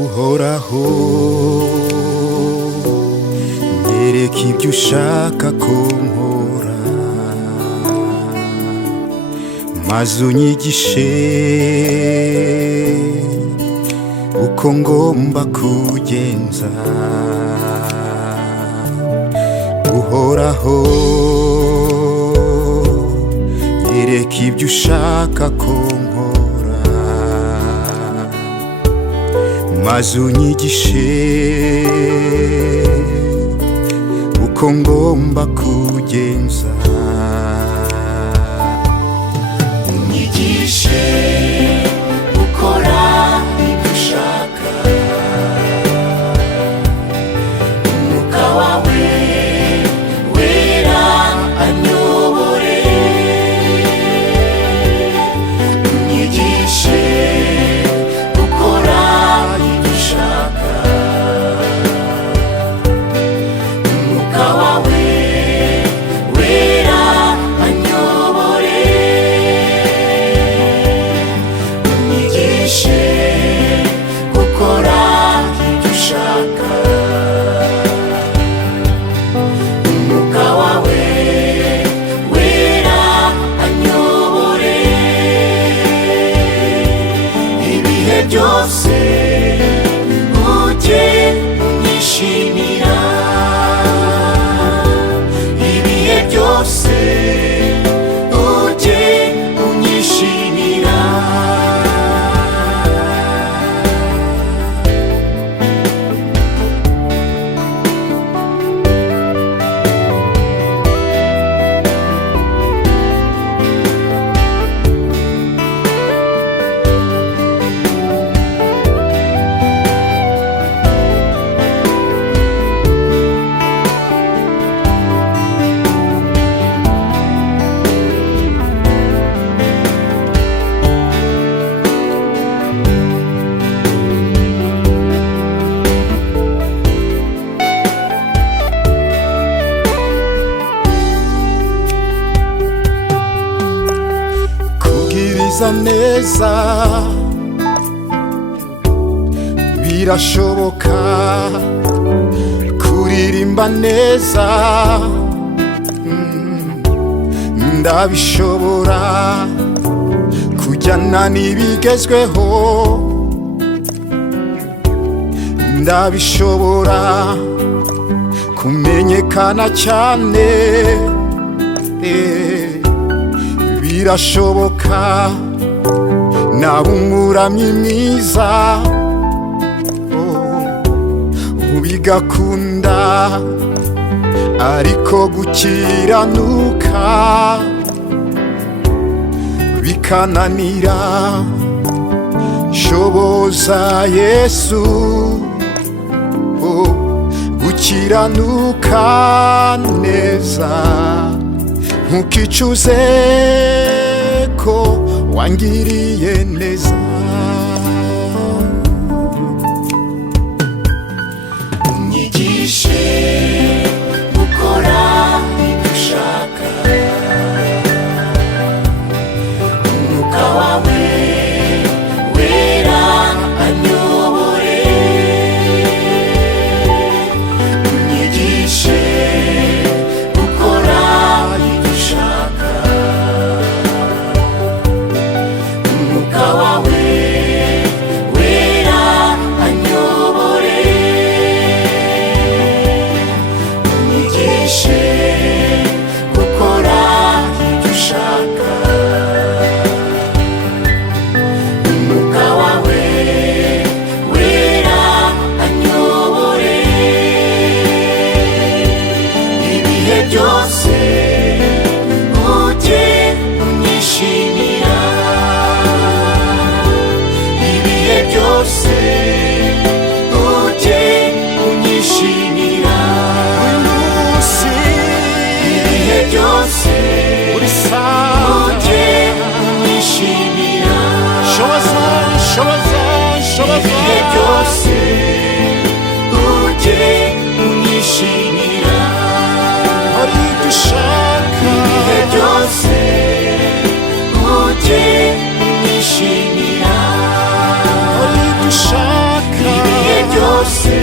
uhoraho nyereka ibyo ushaka ko nkora, maze unyigishe uko ngomba kugenza. Uhoraho nyereka ibyo ushaka ko nkora, maze unyigishe uko ngomba kugenza. Unyigishe gukora ibyo ushaka, umwuka wawe wera anyobore. Unyigishe gukora ibyo ushaka, umwuka wawe wera anyobore. Unyigishe gukora ibyo ushaka, umwuka wawe wera anyobore. Ibihe byose ujye unyishimira, ibihe byose ujye unyishimira. Kugiriza neza birashoboka, kuririmba neza ndabishobora, kujyana n'ibigezweho ndabishobora, kumenyekana cyane birashoboka, naba umuramyi mwiza bigakunda, ariko gukiranuka bikananira. Shoboza Yesu gukiranuka neza, ntukicuze ko wangiriye neza. Unyigishe gukora ibyo ushaka, umwuka wawe wera anyobore. Unyigishe gukora ibyo ushaka, umwuka wawe ibihe byose ujye unyishimira ibihe byose ujye unyishimira ibihe byose